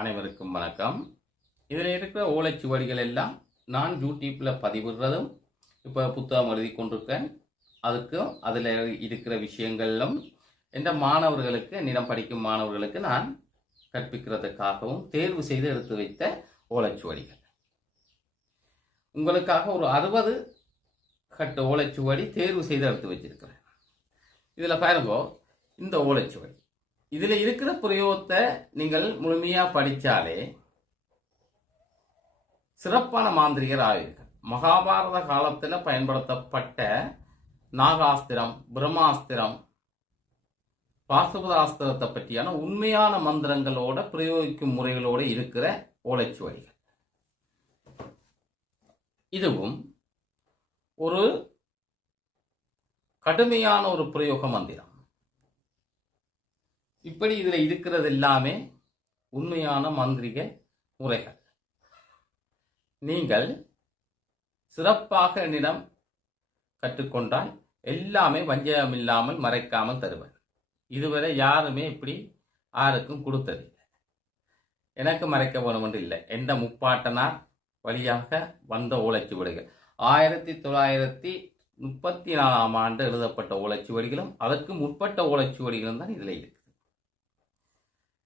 அனைவருக்கும் வணக்கம். இதில் இருக்கிற ஓலைச்சுவடிகள் எல்லாம் நான் யூடியூப்பில் பதிவிடுறதும் இப்போ புத்தகம் எழுதி கொண்டிருக்கேன். அதுக்கும் அதில் இருக்கிற விஷயங்களும் என்ற மாணவர்களுக்கு, என்னிடம் படிக்கும் மாணவர்களுக்கு நான் கற்பிக்கிறதுக்காகவும் தேர்வு செய்து எடுத்து வைத்த ஓலைச்சுவடிகள். உங்களுக்காக ஒரு 60 கட்டு ஓலைச்சுவடி தேர்வு செய்து எடுத்து வச்சிருக்கிறேன். இதில் பாருங்க, இந்த ஓலைச்சுவடி இதில் இருக்கிற பிரயோகத்தை நீங்கள் முழுமையாக படித்தாலே சிறப்பான மாந்திரிகர் ஆவீர்கள். மகாபாரத காலத்தில் பயன்படுத்தப்பட்ட நாகாஸ்திரம், பிரம்மாஸ்திரம், பாசுபதாஸ்திரத்தை பற்றியான உண்மையான மந்திரங்களோட பிரயோகிக்கும் முறைகளோடு இருக்கிற ஓலைச்சுவடிகள். இதுவும் ஒரு கடுமையான ஒரு பிரயோக மந்திரம். இப்படி இதில் இருக்கிறது எல்லாமே உண்மையான மந்திரிக முறைகள். நீங்கள் சிறப்பாக என்னிடம் கற்றுக்கொண்டால் எல்லாமே வஞ்சகம் இல்லாமல் மறைக்காமல் தருவேன். இதுவரை யாருமே இப்படி யாருக்கும் கொடுத்ததில்லை. எனக்கு மறைக்க வேணும் என்று இல்லை. எந்த முப்பாட்டனார் வழியாக வந்த ஓலைச்சுவடிகள் 1934ஆம் ஆண்டு எழுதப்பட்ட ஓலைச்சுவடிகளும் அதற்கு முற்பட்ட ஓலைச்சுவடிகளும் தான் இதில் இருக்கு.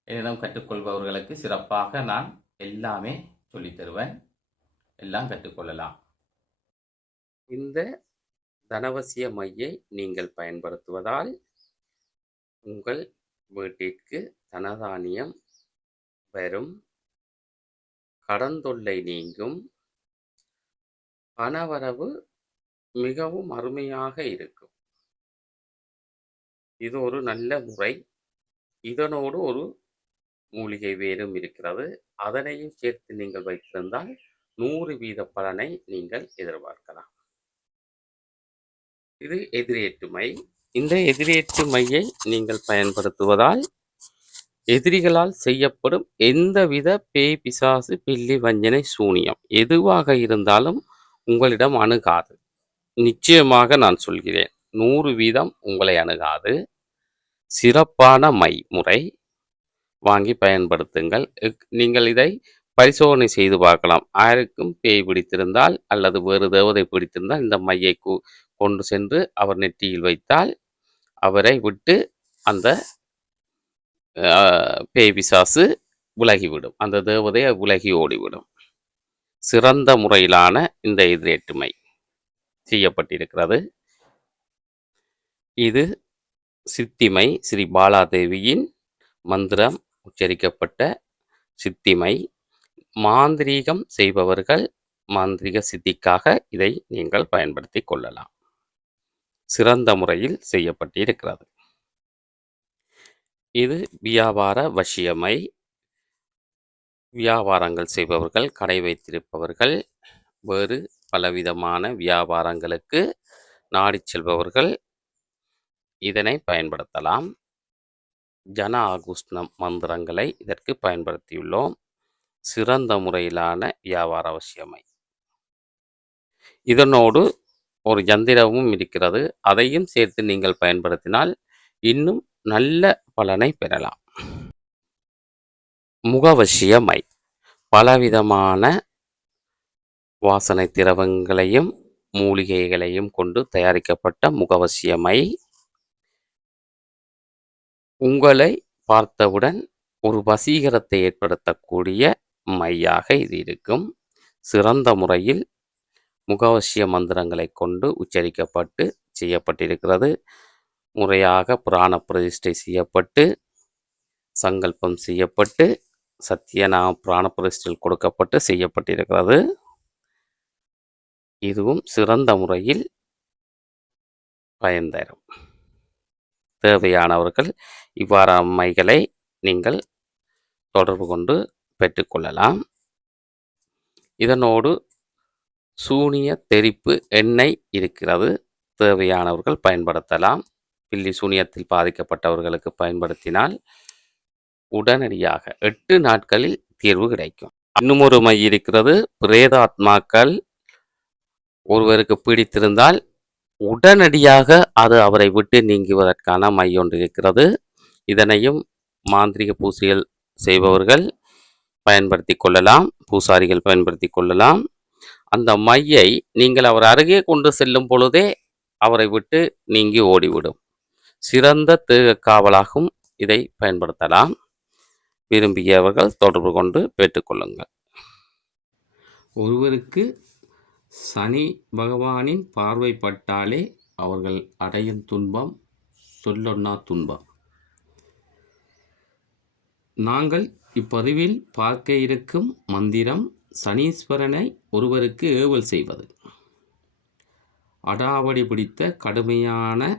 என்னிடம் கற்றுக்கொள்பவர்களுக்கு சிறப்பாக நான் எல்லாமே சொல்லித் தருவேன். எல்லாம் கற்றுக்கொள்ளலாம். இந்த தனவசிய மையை நீங்கள் பயன்படுத்துவதால் உங்கள் வீட்டிற்கு தனதானியம் வரும், கடன் தொல்லை நீங்கும், பணவரவு மிகவும் அருமையாக இருக்கும். இது ஒரு நல்ல முறை. இதனோடு ஒரு மூலிகை வேரும் இருக்கிறது. அதனையும் சேர்த்து நீங்கள் வைத்திருந்தால் 100% பலனை நீங்கள் எதிர்பார்க்கலாம். இது எதிரேற்று மை. இந்த எதிரேற்று மையை நீங்கள் பயன்படுத்துவதால் எதிரிகளால் செய்யப்படும் எந்தவித பேய், பிசாசு, பில்லி, வஞ்சனை, சூனியம் எதுவாக இருந்தாலும் உங்களிடம் அணுகாது. நிச்சயமாக நான் சொல்கிறேன், 100% உங்களை அணுகாது. சிறப்பான மை முறை. வாங்கி பயன்படுத்துங்கள். நீங்கள் இதை பரிசோதனை செய்து பார்க்கலாம். யாருக்கும் பேய் பிடித்திருந்தால் அல்லது வேறு தேவதை பிடித்திருந்தால் இந்த மையை கொண்டு சென்று அவர் நெற்றியில் வைத்தால் அவரை விட்டு அந்த பேய் பிசாசு விலகிவிடும், அந்த தேவதை விலகி ஓடிவிடும். சிறந்த முறையிலான இந்த எதிரேற்றுமை செய்யப்பட்டிருக்கிறது. இது சித்திமை, ஸ்ரீ பாலாதேவியின் மந்திரம் உச்சரிக்கப்பட்ட சித்திமை. மாந்திரீகம் செய்பவர்கள் மாந்திரிக சித்திக்காக இதை நீங்கள் பயன்படுத்தி கொள்ளலாம். சிறந்த முறையில் செய்யப்பட்டிருக்கிறது. இது வியாபார வசியமை. வியாபாரங்கள் செய்பவர்கள், கடை வைத்திருப்பவர்கள், வேறு பலவிதமான வியாபாரங்களுக்கு நாடி செல்பவர்கள் இதனை பயன்படுத்தலாம். ஜன ஆகுஷ்ணம் மந்திரங்களை இதற்கு பயன்படுத்தியுள்ளோம். சிறந்த முறையிலான வியாபார அவசியமை. இதனோடு ஒரு யந்திரமும் இருக்கிறது. அதையும் சேர்த்து நீங்கள் பயன்படுத்தினால் இன்னும் நல்ல பலனை பெறலாம். முகவசியமை. பலவிதமான வாசனை திரவங்களையும் மூலிகைகளையும் கொண்டு தயாரிக்கப்பட்ட முகவசியமை. உங்களை பார்த்தவுடன் ஒரு வசீகரத்தை ஏற்படுத்தக்கூடிய மையாக இது இருக்கும். சிறந்த முறையில் முகவசிய மந்திரங்களை கொண்டு உச்சரிக்கப்பட்டு செய்யப்பட்டிருக்கிறது. முறையாக புராண பிரதிஷ்டை செய்யப்பட்டு, சங்கல்பம் செய்யப்பட்டு, சத்தியநாம புராண பிரதிஷ்டையில் கொடுக்கப்பட்டு செய்யப்பட்டிருக்கிறது. இதுவும் சிறந்த முறையில் பயன் தரும். தேவையானவர்கள் இவ்வாறான மைகளை நீங்கள் தொடர்பு கொண்டு பெற்றுக்கொள்ளலாம். இதனோடு சூனிய தெரிப்பு எண்ணெய் இருக்கிறது. தேவையானவர்கள் பயன்படுத்தலாம். பில்லி சூனியத்தில் பாதிக்கப்பட்டவர்களுக்கு பயன்படுத்தினால் உடனடியாக 8 நாட்களில் தீர்வு கிடைக்கும். இன்னும் ஒரு மை இருக்கிறது. பிரேதாத்மாக்கள் ஒருவருக்கு பிடித்திருந்தால் உடனடியாக அது அவரை விட்டு நீங்குவதற்கான மை ஒன்று இருக்கிறது. இதனையும் மாந்திரிக பூசைகள் செய்பவர்கள் பயன்படுத்தி கொள்ளலாம், பூசாரிகள் பயன்படுத்தி கொள்ளலாம். அந்த மையை நீங்கள் அவர் அருகே கொண்டு செல்லும் பொழுதே அவரை விட்டு நீங்கி ஓடிவிடும். சிறந்த தேகக்காவலாகவும் இதை பயன்படுத்தலாம். விரும்பியவர்கள் தொடர்பு கொண்டு பெற்றுக்கொள்ளுங்கள். ஒருவருக்கு சனி பகவானின் பார்வைப்பட்டாலே அவர்கள் அடையும் துன்பம் சொல்லொண்ணா துன்பம். நாங்கள் இப்பதிவில் பார்க்க இருக்கும் மந்திரம் சனீஸ்வரனை ஒருவருக்கு ஏவல் செய்வது. அடாவடி பிடித்த கடுமையான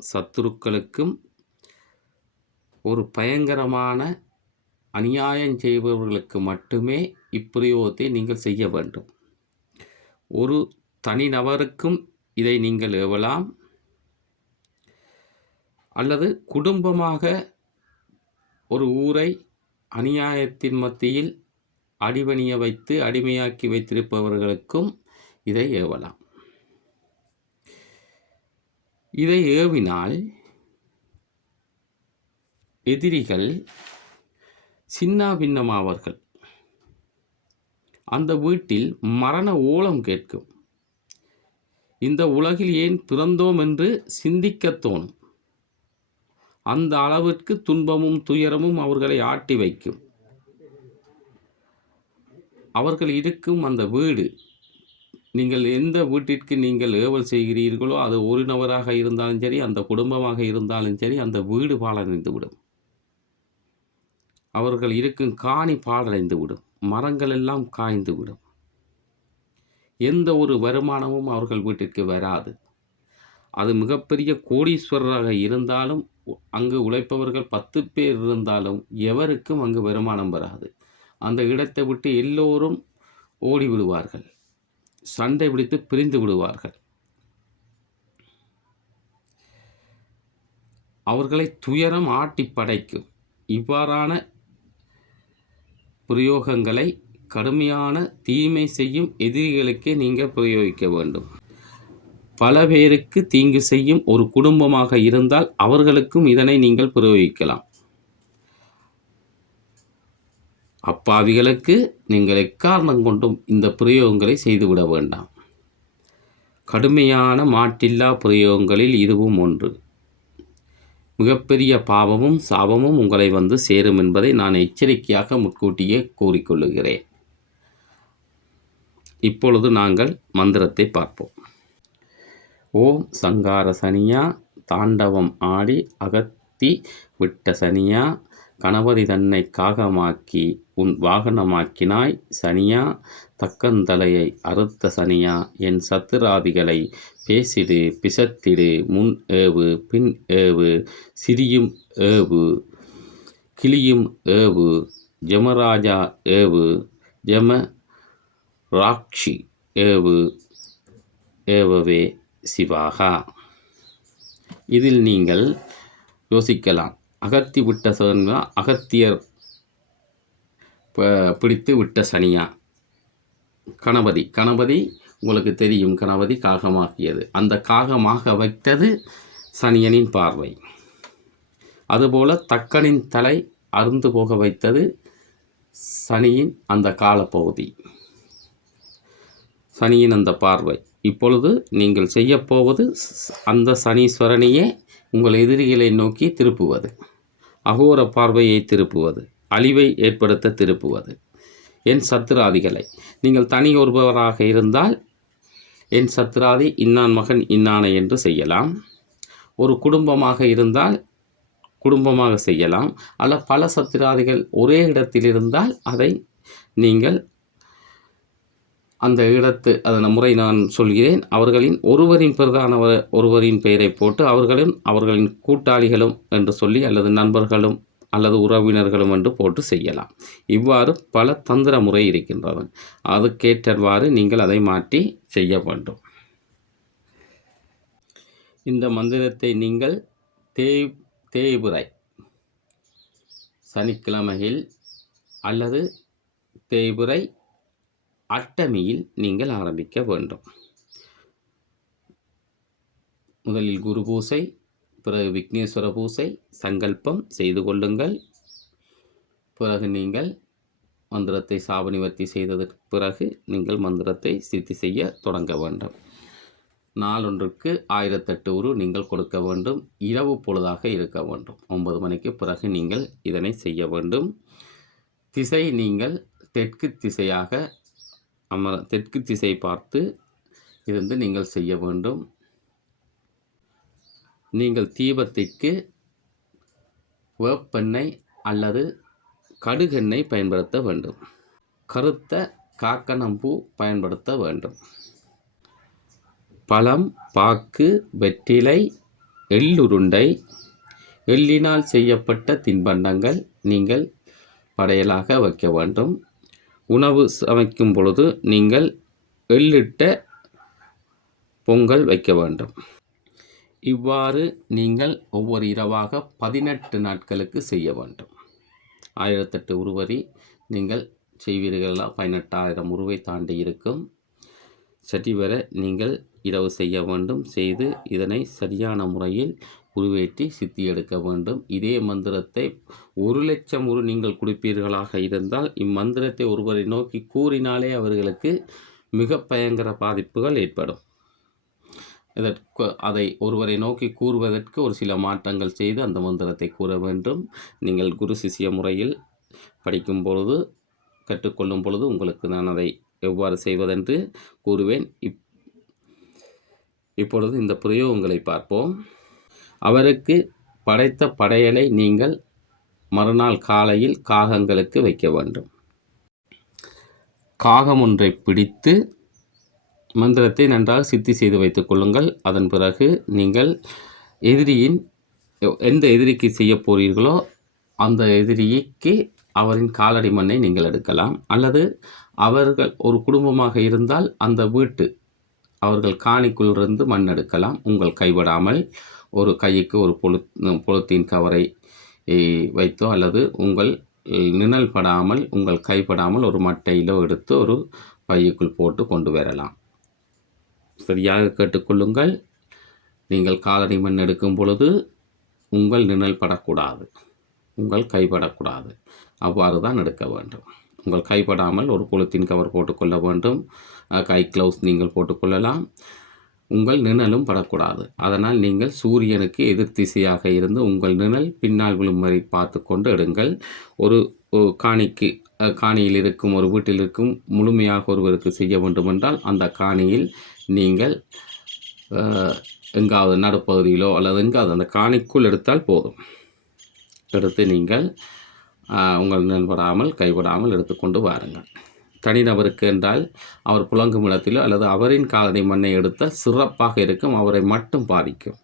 சத்துருக்களுக்கும் ஒரு பயங்கரமான அநியாயம் செய்பவர்களுக்கு மட்டுமே இப்பிரயோகத்தை நீங்கள் செய்ய வேண்டும். ஒரு தனிநபருக்கும் இதை நீங்கள் ஏவலாம், அல்லது குடும்பமாக ஒரு ஊரை அநியாயத்தின் மத்தியில் அடிபணிய வைத்து அடிமையாக்கி வைத்திருப்பவர்களுக்கும் இதை ஏவலாம். இதை ஏவினால் எதிரிகள் சின்னாபின்னமாவார்கள். அந்த வீட்டில் மரண ஓலம் கேட்கும். இந்த உலகில் ஏன் பிறந்தோம் என்று சிந்திக்க தோணும். அந்த அளவிற்கு துன்பமும் துயரமும் அவர்களை ஆட்டி வைக்கும். அவர்கள் இருக்கும் அந்த வீடு, நீங்கள் எந்த வீட்டிற்கு நீங்கள் ஏவல் செய்கிறீர்களோ அது ஒரு நபராக இருந்தாலும் சரி, அந்த குடும்பமாக இருந்தாலும் சரி, அந்த வீடு பாழடைந்துவிடும். அவர்கள் இருக்கும் காணி பாழடைந்துவிடும். மரங்கள் எல்லாம் காய்ந்துவிடும். எந்த ஒரு வருமானமும் அவர்கள் வீட்டிற்கு வராது. அது மிகப்பெரிய கோடீஸ்வரராக இருந்தாலும், அங்கு உழைப்பவர்கள் 10 பேர் இருந்தாலும் எவருக்கும் அங்கு வருமானம் வராது. அந்த இடத்தை விட்டு எல்லோரும் ஓடி விடுவார்கள். சண்டை பிடித்து பிரிந்து விடுவார்கள். அவர்களை துயரம் ஆட்டி படைக்கும். இவ்வாறான பிரயோகங்களை கடுமையான தீமை செய்யும் எதிரிகளுக்கே நீங்கள் பிரயோகிக்க வேண்டும். பல பேருக்கு தீங்கு செய்யும் ஒரு குடும்பமாக இருந்தால் அவர்களுக்கும் இதனை நீங்கள் பிரயோகிக்கலாம். அப்பாவிகளுக்கு நீங்கள் எக்காரணம் கொண்டும் இந்த பிரயோகங்களை செய்துவிட வேண்டாம். கடுமையான மாட்டில்லா பிரயோகங்களில் இதுவும் ஒன்று. மிகப்பெரிய பாவமும் சாபமும் உங்களை வந்து சேரும் என்பதை நான் எச்சரிக்கையாக முன்கூட்டியே கூறிக்கொள்ளுகிறேன். இப்பொழுது நாங்கள் மந்திரத்தை பார்ப்போம். ஓம் சங்கார சனியா, தாண்டவம் ஆடி அகத்தி விட்ட சனியா, கணபதி தன்னை காகமாக்கி உன் வாகனமாக்கினாய் சனியா, தக்கந்தலையை அறுத்த சனியா, என் சத்துராதிகளை பேசிடு பிசத்திடு, முன் ஏவு பின் ஏவு, சிரியும் ஏவு கிளியும் ஏவு, ஜமராஜா ஏவு, ஜம ராட்சி ஏவு, ஏவவே சிவாகா. இதில் நீங்கள் யோசிக்கலாம், அகத்தி விட்ட சனியா அகத்தியர் பிடித்து விட்ட சனியா, கணபதி உங்களுக்கு தெரியும், கணபதி காகமாக்கியது. அந்த காகமாக வைத்தது சனியனின் பார்வை. அதுபோல தக்கனின் தலை அருந்து போக வைத்தது சனியின் அந்த காலப்பகுதி, சனியின் அந்த பார்வை. இப்பொழுது நீங்கள் செய்யப்போவது அந்த சனீஸ்வரனையே உங்கள் எதிரிகளை நோக்கி திருப்புவது, அகோர பார்வையை திருப்புவது, அழிவை ஏற்படுத்த திருப்புவது. என் சத்துராதிகளை, நீங்கள் தனி ஒருவராக இருந்தால் என் சத்துராதி இன்னான் மகன் இன்னானை என்று செய்யலாம். ஒரு குடும்பமாக இருந்தால் குடும்பமாக செய்யலாம். அல்ல பல சத்துராதிகள் ஒரே இடத்தில் இருந்தால் அதை நீங்கள் அந்த இடத்து அதன் முறை நான் சொல்கிறேன். அவர்களின் ஒருவரின் பிரதான ஒருவரின் பெயரை போட்டு அவர்களின் கூட்டாளிகளும் என்று சொல்லி, அல்லது நண்பர்களும் அல்லது உறவினர்களும் என்று போட்டு செய்யலாம். இவ்வாறு பல தந்திர முறை இருக்கின்றது. அதுக்கேற்றவாறு நீங்கள் அதை மாற்றி செய்ய வேண்டும். இந்த மந்திரத்தை நீங்கள் தேய்பிறை சனிக்கிழமையில் அல்லது தேய்பிறை அட்டமியில் நீங்கள் ஆரம்பிக்க வேண்டும். முதலில் குரு பூசை, பிறகு விக்னேஸ்வர பூசை, சங்கல்பம் செய்து கொள்ளுங்கள். பிறகு நீங்கள் மந்திரத்தை சாப நிவர்த்தி செய்ததற்கு பிறகு நீங்கள் மந்திரத்தை சித்தி செய்ய தொடங்க வேண்டும். நாளொன்றுக்கு 1008 உரு நீங்கள் கொடுக்க வேண்டும். இரவு பொழுதாக இருக்க வேண்டும். 9 மணிக்கு பிறகு நீங்கள் இதனை செய்ய வேண்டும். திசை நீங்கள் தெற்கு திசையாக தெற்கு திசை பார்த்து இருந்து நீங்கள் செய்ய வேண்டும். நீங்கள் தீபத்திற்கு வேப்பெண்ணெய் அல்லது கடுகெண்ணெய் பயன்படுத்த வேண்டும். கருத்த காக்கணம்பூ பயன்படுத்த வேண்டும். பழம், பாக்கு, வெற்றிலை, எள்ளுருண்டை, எள்ளினால் செய்யப்பட்ட தின்பண்டங்கள் நீங்கள் படையலாக வைக்க வேண்டும். உணவு சமைக்கும் பொழுது நீங்கள் எள்ளிட்ட பொங்கல் வைக்க வேண்டும். இவ்வாறு நீங்கள் ஒவ்வொரு இரவாக 18 நாட்களுக்கு செய்ய வேண்டும். 1008 உருவரி நீங்கள் செய்வீர்களா 18,000 உருவை தாண்டி இருக்கும். சரி வர நீங்கள் இரவு செய்ய வேண்டும். செய்து இதனை சரியான முறையில் உருவேற்றி சித்தி எடுக்க வேண்டும். இதே மந்திரத்தை 1,00,000 உரு நீங்கள் கொடுப்பீர்களாக இருந்தால் இம்மந்திரத்தை ஒருவரை நோக்கி கூறினாலே அவர்களுக்கு மிக பயங்கர பாதிப்புகள் ஏற்படும். அதை ஒருவரை நோக்கி கூறுவதற்கு ஒரு சில மாற்றங்கள் செய்து அந்த மந்திரத்தை கூற வேண்டும். நீங்கள் குரு சிஷ்ய முறையில் படிக்கும் பொழுது கற்றுக்கொள்ளும் பொழுது உங்களுக்கு நான் அதை எவ்வாறு செய்வதென்று கூறுவேன். இப்பொழுது இந்த பிரயோகங்களை பார்ப்போம். அவருக்கு படைத்த படையலை நீங்கள் மறுநாள் காலையில் காகங்களுக்கு வைக்க வேண்டும். காகம் ஒன்றை பிடித்து மந்திரத்தை நன்றாக சித்தி செய்து வைத்துக் கொள்ளுங்கள். அதன் பிறகு நீங்கள் எந்த எதிரிக்கு செய்ய போறீர்களோ அந்த எதிரிக்கு அவரின் காலடி மண்ணை நீங்கள் எடுக்கலாம். அல்லது அவர்கள் ஒரு குடும்பமாக இருந்தால் அந்த வீட்டு அவர்கள் காணிக்குள்ளிருந்து மண் எடுக்கலாம். உங்கள் கைவிடாமல் ஒரு கைக்கு ஒரு பொலித்தீன் கவரை வைத்தோ அல்லது உங்கள் நிழல் படாமல் உங்கள் கைப்படாமல் ஒரு மட்டையிலோ எடுத்து ஒரு பையுக்குள் போட்டு கொண்டு வரலாம். சரியாக கேட்டுக்கொள்ளுங்கள். நீங்கள் காலடி மண் எடுக்கும் பொழுது உங்கள் நிழல் படக்கூடாது, உங்கள் கைப்படக்கூடாது. அவ்வாறு தான் எடுக்க வேண்டும். உங்கள் கைப்படாமல் ஒரு பொலித்தீன் கவர் போட்டுக்கொள்ள வேண்டும். கை க்ளவுஸ் நீங்கள் போட்டுக்கொள்ளலாம். உங்கள் நிழலும் படக்கூடாது. அதனால் நீங்கள் சூரியனுக்கு எதிர் திசையாக இருந்து உங்கள் நிழல் பின்னால் விழும் வரை பார்த்து கொண்டு எடுங்கள். ஒரு காணியில் இருக்கும் ஒரு வீட்டில் இருக்கும் முழுமையாக ஒருவருக்கு செய்ய வேண்டுமென்றால் அந்த காணியில் நீங்கள் எங்காவது நடுப்பகுதியிலோ அல்லது எங்காவது அந்த காணிக்குள் எடுத்தால் போதும். எடுத்து நீங்கள் உங்கள் நிழல்படாமல் கைவிடாமல் எடுத்துக்கொண்டு வாருங்கள். தனிநபருக்கு என்றால் அவர் புழங்கும் இடத்திலோ அல்லது அவரின் காலடி மண்ணை எடுத்தால் சிறப்பாக இருக்கும். அவரை மட்டும் பாதிக்கும்.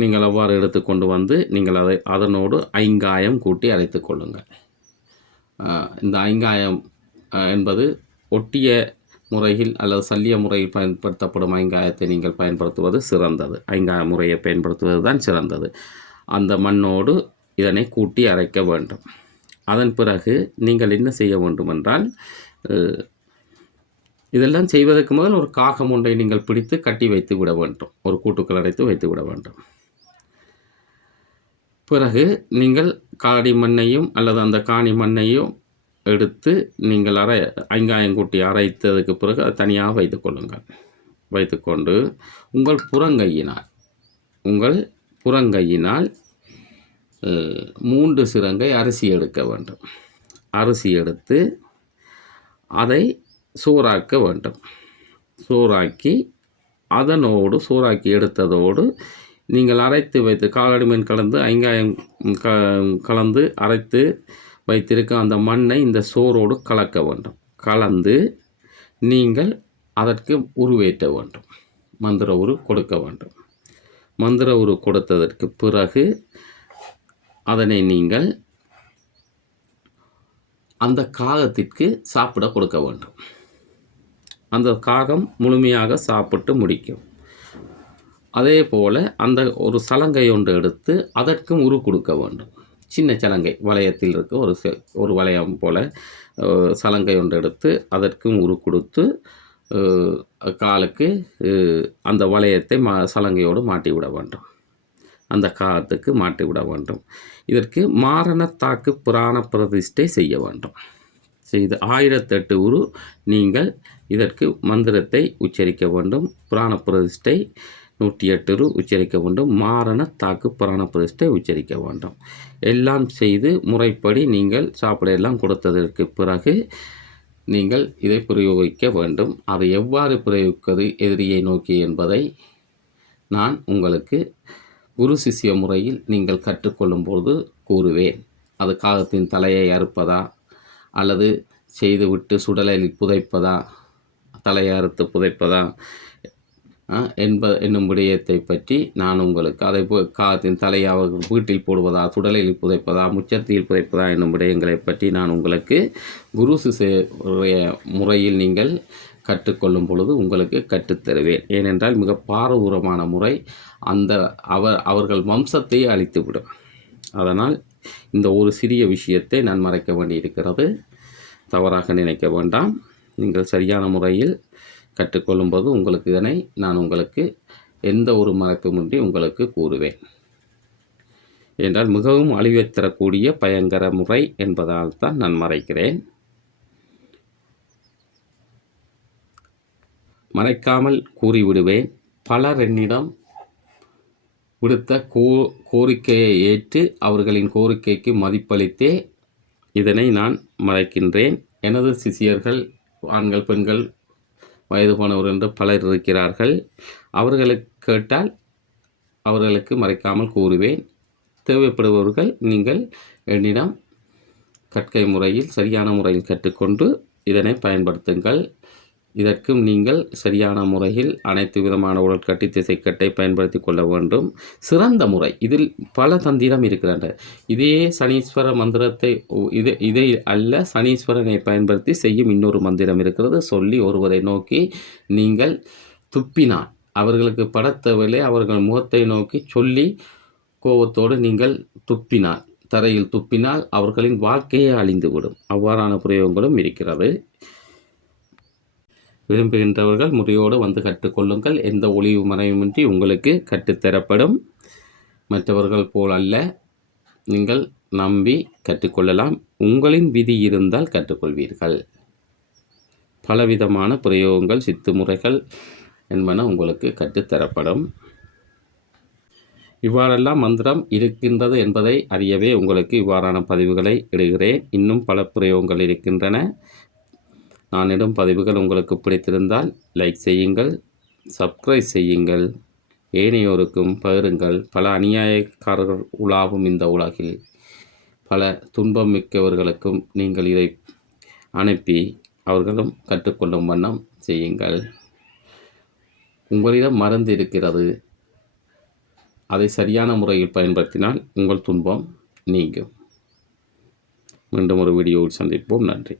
நீங்கள் அவ்வாறு எடுத்துக்கொண்டு வந்து நீங்கள் அதனோடு ஐங்காயம் கூட்டி அரைத்து கொள்ளுங்கள். இந்த ஐங்காயம் என்பது ஒட்டிய முறையில் அல்லது சல்லிய முறையில் பயன்படுத்தப்படும் ஐங்காயத்தை நீங்கள் பயன்படுத்துவது சிறந்தது. ஐங்காய முறையை பயன்படுத்துவது தான் சிறந்தது. அந்த மண்ணோடு இதனை கூட்டி அரைக்க வேண்டும். அதன் பிறகு நீங்கள் என்ன செய்ய வேண்டும் என்றால் இதெல்லாம் செய்வதற்கு முதல் ஒரு காகம் ஒன்றை நீங்கள் பிடித்து கட்டி வைத்து விட வேண்டும். ஒரு கூட்டுக்குள் அடைத்து வைத்து விட வேண்டும். பிறகு நீங்கள் காடி மண்ணையும் அல்லது அந்த காணி மண்ணையும் எடுத்து நீங்கள் ஐங்காயம் கூட்டி அரைத்ததுக்கு பிறகு அதை தனியாக வைத்துக்கொள்ளுங்கள். வைத்துக்கொண்டு உங்கள் புறங்கையினால் 3 சிரங்கை அரிசி எடுக்க வேண்டும். அரிசி எடுத்து அதை சோறாக்க வேண்டும். சோறாக்கி அதனோடு சோறாக்கி எடுத்ததோடு நீங்கள் அரைத்து வைத்து காலடி மண் கலந்து ஐங்காயம் கலந்து அரைத்து வைத்திருக்க அந்த மண்ணை இந்த சோறோடு கலக்க வேண்டும். கலந்து நீங்கள் அதற்கு உருவேற்ற வேண்டும். மந்திர உரு கொடுக்க வேண்டும். மந்திர உரு கொடுத்ததற்கு பிறகு அதனை நீங்கள் அந்த காகத்திற்கு சாப்பிட கொடுக்க வேண்டும். அந்த காகம் முழுமையாக சாப்பிட்டு முடிக்கும். அதே போல் அந்த ஒரு சலங்கை ஒன்று எடுத்து அதற்கும் உரு கொடுக்க வேண்டும். சின்ன சலங்கை வளையத்தில் இருக்க ஒரு வளையம் போல் சலங்கை ஒன்று எடுத்து அதற்கும் உரு கொடுத்து காலுக்கு அந்த வளையத்தை சலங்கையோடு மாட்டி விட வேண்டும். அந்த காலத்துக்கு மாற்றிவிட வேண்டும். இதற்கு மாரண தாக்கு புராண பிரதிஷ்டை செய்ய வேண்டும். செய்து 1008 உரு நீங்கள் இதற்கு மந்திரத்தை உச்சரிக்க வேண்டும். புராண பிரதிஷ்டை 108 உரு உச்சரிக்க வேண்டும். மாரண தாக்கு புராண பிரதிஷ்டை உச்சரிக்க வேண்டும். எல்லாம் செய்து முறைப்படி நீங்கள் சாப்பிட எல்லாம் கொடுத்ததற்கு பிறகு நீங்கள் இதை பிரயோகிக்க வேண்டும். அதை எவ்வாறு பிரயோகிப்பது எதிரியை நோக்கி என்பதை நான் உங்களுக்கு குரு சிஷ்ய முறையில் நீங்கள் கற்றுக்கொள்ளும்போது கூறுவேன். அது காகத்தின் தலையை அறுப்பதா அல்லது செய்துவிட்டு சுடலில் புதைப்பதா, தலையை அறுத்து புதைப்பதா என்னும் விடயத்தை பற்றி நான் உங்களுக்கு அதை காகத்தின் தலையை அவர்கள் வீட்டில் போடுவதா, சுடலில் புதைப்பதா, முச்சத்தில் புதைப்பதா என்னும் விடயங்களை பற்றி நான் உங்களுக்கு குரு சிஷ்ய முறையில் நீங்கள் கற்றுக்கொள்ளும் பொழுது உங்களுக்கு கற்றுத்தருவேன். ஏனென்றால் மிக பாரதூரமான முறை, அவர்கள் வம்சத்தையே அழித்துவிடும். அதனால் இந்த ஒரு சிறிய விஷயத்தை நான் மறைக்க வேண்டியிருக்கிறது. தவறாக நினைக்க வேண்டாம். நீங்கள் சரியான முறையில் கற்றுக்கொள்ளும்போது உங்களுக்கு இதனை நான் உங்களுக்கு எந்த ஒரு மறைப்புமின்றி உங்களுக்கு கூறுவேன். என்றால் மிகவும் அழிவை தரக்கூடிய பயங்கர முறை என்பதால் தான் நான் மறைக்கிறேன். மறைக்காமல் கூறிவிடுவேன். பலர் என்னிடம் விடுத்த கோரிக்கையை ஏற்று அவர்களின் கோரிக்கைக்கு மதிப்பளித்தே இதனை நான் மறைக்கின்றேன். எனது சிஷியர்கள் ஆண்கள் பெண்கள் வயது போனவர் என்று பலர் இருக்கிறார்கள். அவர்களுக்கு கேட்டால் அவர்களுக்கு மறைக்காமல் கூறுவேன். தேவைப்படுபவர்கள் நீங்கள் என்னிடம் கற்கை முறையில் சரியான முறையில் கற்றுக்கொண்டு இதனை பயன்படுத்துங்கள். இதற்கும் நீங்கள் சரியான முறையில் அனைத்து விதமான உடற்கட்டு திசைக்கட்டை பயன்படுத்தி கொள்ள வேண்டும். சிறந்த முறை, இதில் பல தந்திரம் இருக்கின்றன. இதே சனீஸ்வர மந்திரத்தை இதை அல்ல, சனீஸ்வரனை பயன்படுத்தி செய்யும் இன்னொரு மந்திரம் இருக்கிறது. சொல்லி ஒருவரை நோக்கி நீங்கள் துப்பினால், அவர்களுக்கு படத்தவில்லை, அவர்கள் முகத்தை நோக்கி சொல்லி கோபத்தோடு நீங்கள் துப்பினால், தரையில் துப்பினால் அவர்களின் வாழ்க்கையே அழிந்துவிடும். அவ்வாறான பிரயோகங்களும் இருக்கிறது. விரும்புகின்றவர்கள் முறையோடு வந்து கற்றுக்கொள்ளுங்கள். எந்த ஒளிவு மறைவுமின்றி உங்களுக்கு கற்றுத்தரப்படும். மற்றவர்கள் போல் அல்ல, நீங்கள் நம்பி கற்றுக்கொள்ளலாம். உங்களின் விதி இருந்தால் கற்றுக்கொள்வீர்கள். பலவிதமான பிரயோகங்கள் சித்து முறைகள் என்பன உங்களுக்கு கற்றுத்தரப்படும். இவ்வாறெல்லாம் மந்திரம் இருக்கின்றது என்பதை அறியவே உங்களுக்கு இவ்வாறான பதிவுகளை இடுகிறேன். இன்னும் பல பிரயோகங்கள் இருக்கின்றன. நான் இடும் பதிவுகள் உங்களுக்கு பிடித்திருந்தால் லைக் செய்யுங்கள், சப்ஸ்கிரைப் செய்யுங்கள், ஏனையோருக்கும் பகிருங்கள். பல அநியாயக்காரர்கள் உலாவும் இந்த உலகில் பல துன்பம் மிக்கவர்களுக்கும் நீங்கள் இதை அனுப்பி அவர்களும் கற்றுக்கொள்ளும் வண்ணம் செய்யுங்கள். உங்களிடம் மருந்து இருக்கிறது, அதை சரியான முறையில் பயன்படுத்தினால் உங்கள் துன்பம் நீங்கும். மீண்டும் ஒரு வீடியோவில் சந்திப்போம். நன்றி.